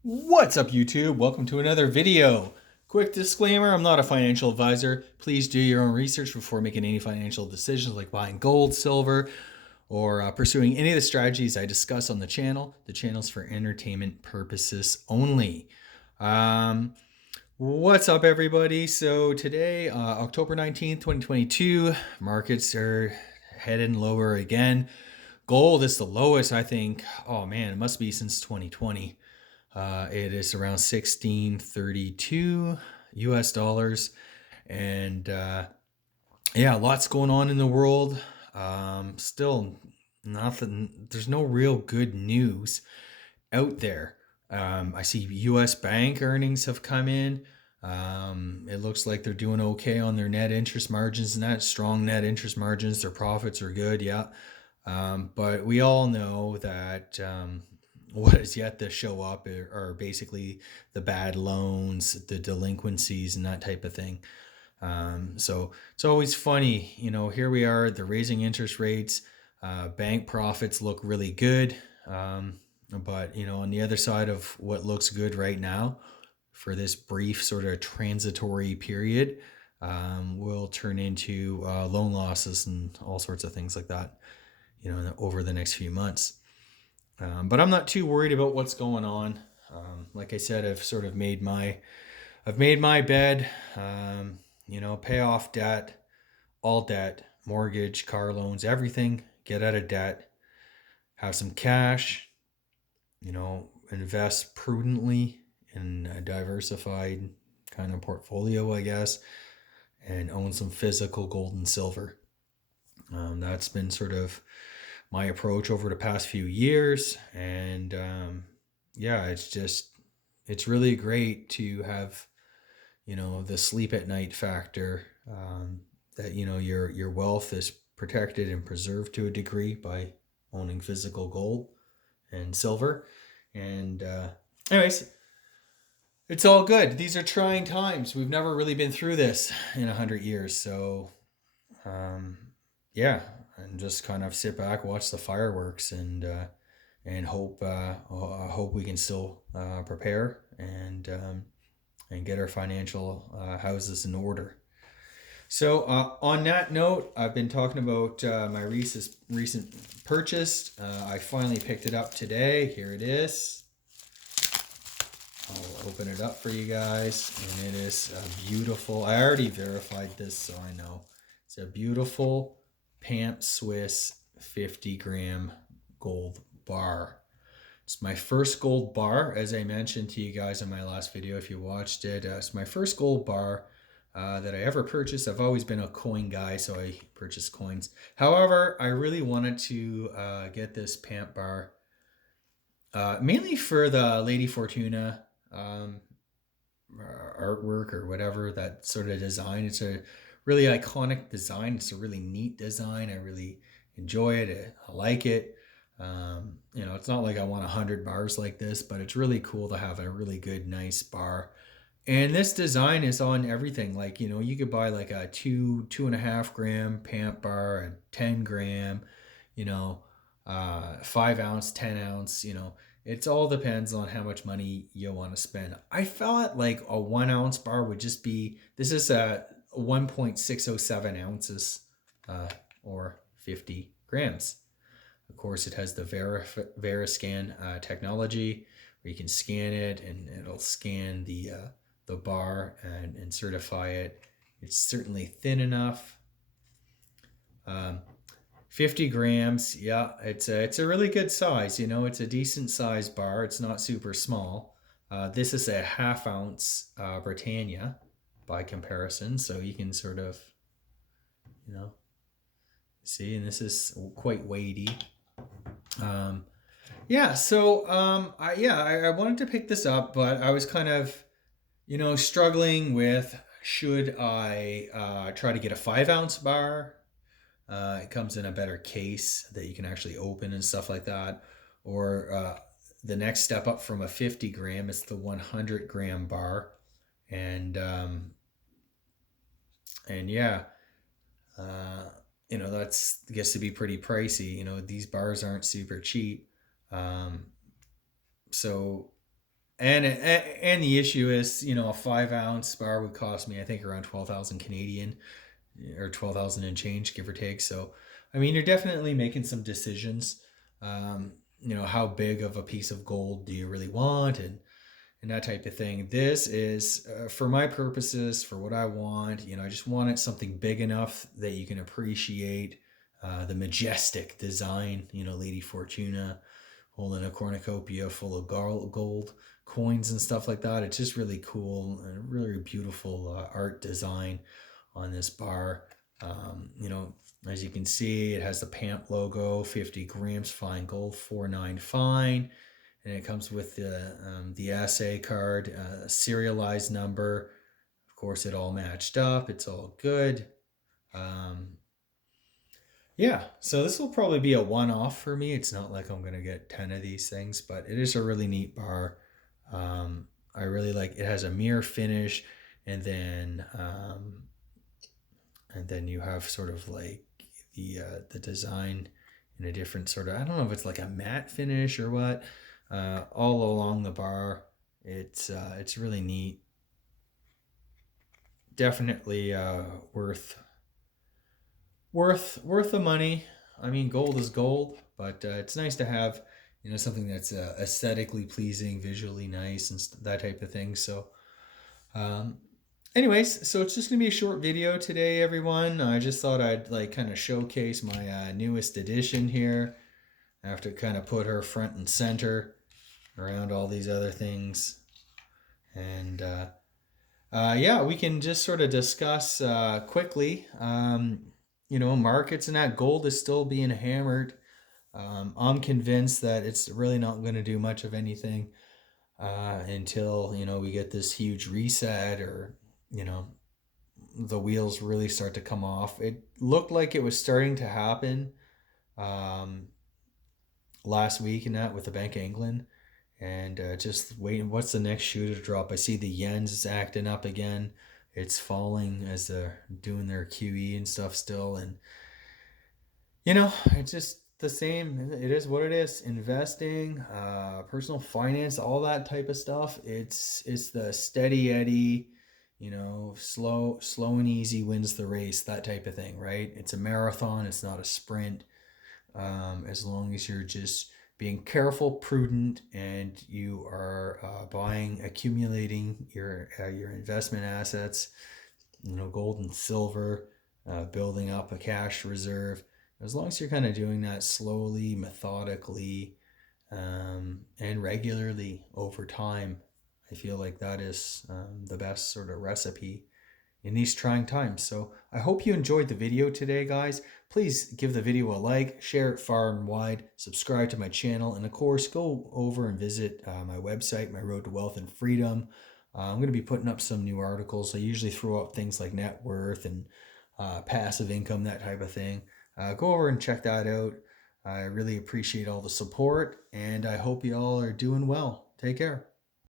What's up, YouTube? Welcome to another video. Quick disclaimer, I'm not a financial advisor. Please do your own research before making any financial decisions like buying gold, silver, or pursuing any of the strategies I discuss on the channel. The channel's for entertainment purposes only. What's up, everybody? So today, October 19th, 2022, markets are heading lower again. Gold is the lowest, I think. Oh man, it must be since 2020. It is around 1632 US dollars. And yeah, lots going on in the world. Still nothing, there's no real good news out there. I see US bank earnings have come in. It looks like they're doing okay on their net interest margins, and strong net interest margins. Their profits are good, yeah. But we all know that what is yet to show up are basically the bad loans, the delinquencies, and that type of thing. So it's always funny, here we are, they're raising interest rates, bank profits look really good. But, on the other side of what looks good right now for this brief sort of transitory period, will turn into loan losses and all sorts of things like that, over the next few months. But I'm not too worried about what's going on. Like I said, I've made my bed. Pay off debt, all debt, mortgage, car loans, everything. Get out of debt. Have some cash. Invest prudently in a diversified kind of portfolio, I guess, and own some physical gold and silver. That's been sort of my approach over the past few years. And yeah, it's really great to have, the sleep at night factor, that, your wealth is protected and preserved to a degree by owning physical gold and silver. And anyways, it's all good. These are trying times. We've never really been through this in 100 years. So yeah, and just kind of sit back, watch the fireworks, and hope we can still prepare and get our financial houses in order. So on that note, I've been talking about my recent purchase. I finally picked it up today. Here it is. I'll open it up for you guys, and it is a beautiful. I already verified this, so I know it's a beautiful PAMP Swiss 50-gram gold bar. It's my first gold bar, as I mentioned to you guys in my last video if you watched it. It's my first gold bar that I ever purchased. I've always been a coin guy, so I purchased coins. However, I really wanted to get this PAMP bar mainly for the Lady Fortuna artwork or whatever, that sort of design. It's a really iconic design. It's a really neat design. I really enjoy it. I like it. It's not like I want 100 bars like this, but it's really cool to have a really good, nice bar. And this design is on everything. Like, you could buy like a 2.5 gram PAMP bar, a 10 gram, 5 ounce, 10 ounce, it all depends on how much money you want to spend. I felt like a 1 ounce bar would just be, this is a 1.607 ounces, or 50 grams. Of course, it has the Veriscan technology where you can scan it and it'll scan the bar and certify it. It's certainly thin enough. 50 grams, yeah, it's a really good size. It's a decent size bar. It's not super small. This is a 1/2 ounce Britannia by comparison, so you can sort of, see, and this is quite weighty. Yeah, so I wanted to pick this up, but I was kind of, struggling with, should I try to get a 5 ounce bar? It comes in a better case that you can actually open and stuff like that. Or the next step up from a 50 gram is the 100 gram bar. And yeah, that's gets to be pretty pricey. These bars aren't super cheap. So And the issue is, a 5 ounce bar would cost me, I think, around 12,000 Canadian, or 12,000 and change, give or take. So, I mean, you're definitely making some decisions. How big of a piece of gold do you really want, and that type of thing. This is, for my purposes, for what I want. I just want it something big enough that you can appreciate the majestic design. Lady Fortuna holding a cornucopia full of gold coins and stuff like that. It's just really cool and really beautiful art design on this bar. As you can see, it has the PAMP logo, 50 grams fine gold, 49 fine, and it comes with the assay card, serialized number. Of course, it all matched up. It's all good. Um, yeah, so this will probably be a one-off for me. It's not like I'm gonna get 10 of these things, but it is a really neat bar. I really like it. Has a mirror finish, and then you have sort of like the design in a different sort of, I don't know if it's like a matte finish or what, all along the bar. It's really neat. Definitely worth the money. I mean, gold is gold, but it's nice to have something that's aesthetically pleasing, visually nice, and that type of thing. So, um, anyways, so it's just gonna be a short video today, everyone. I just thought I'd like kind of showcase my newest edition here. I have to kind of put her front and center around all these other things, and yeah, we can just sort of discuss quickly. Markets and that gold is still being hammered. I'm convinced that it's really not going to do much of anything until we get this huge reset, or the wheels really start to come off. It looked like it was starting to happen um, last week, and that with the Bank of England, and just waiting. What's the next shoe to drop? I see the yen's acting up again. It's falling as they're doing their QE and stuff still, and it's just the same. It is what it is. Investing, personal finance, all that type of stuff. It's the steady Eddie, slow and easy wins the race. That type of thing, right? It's a marathon. It's not a sprint. As long as you're just being careful, prudent, and you are accumulating your investment assets, gold and silver, building up a cash reserve. As long as you're kind of doing that slowly, methodically, and regularly over time, I feel like that is the best sort of recipe in these trying times. So I hope you enjoyed the video today, guys. Please give the video a like, share it far and wide, subscribe to my channel, and of course, go over and visit my website, My Road to Wealth and Freedom. I'm going to be putting up some new articles. I usually throw up things like net worth and passive income, that type of thing. Go over and check that out. I really appreciate all the support, and I hope you all are doing well. Take care.